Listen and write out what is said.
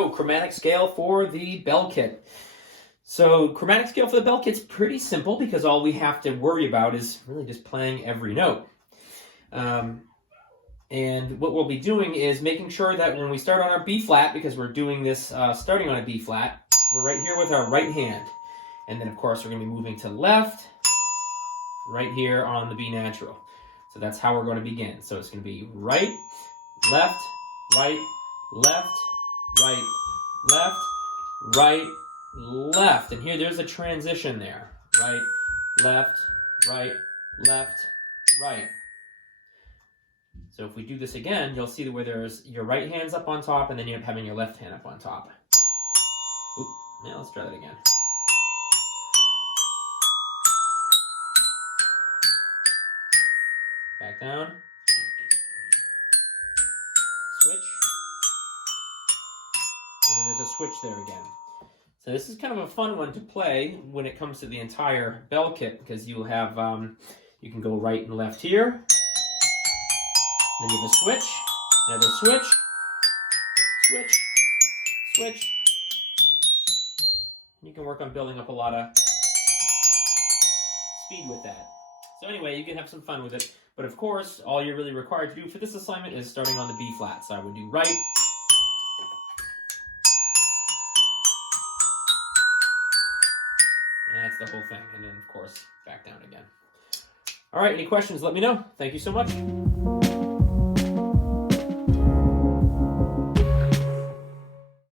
So, chromatic scale for the bell kit. So, chromatic scale for the bell kit's pretty simple because all we have to worry about is really just playing every note. And what we'll be doing is making sure that when we start on our B flat, because we're doing this starting on a B flat, we're right here with our right hand. And then, of course, we're going to be moving to left, right here on the B natural. So that's how we're going to begin. So it's going to be right, left, right, left, right, left, right, left. And here, there's a transition there. Right, left, right, left, right. So if we do this again, you'll see where there's your right hand's up on top, and then you end up having your left hand up on top. Oop, yeah, let's try that again. Back down. Switch. And then there's a switch there again. So this is kind of a fun one to play when it comes to the entire bell kit, because you'll have, you can go right and left here. Then you have a switch, another switch, switch, switch. You can work on building up a lot of speed with that. So anyway, you can have some fun with it. But of course, all you're really required to do for this assignment is starting on the B flat. So I would do right. And that's the whole thing. And then, of course, back down again. All right, any questions, let me know. Thank you so much.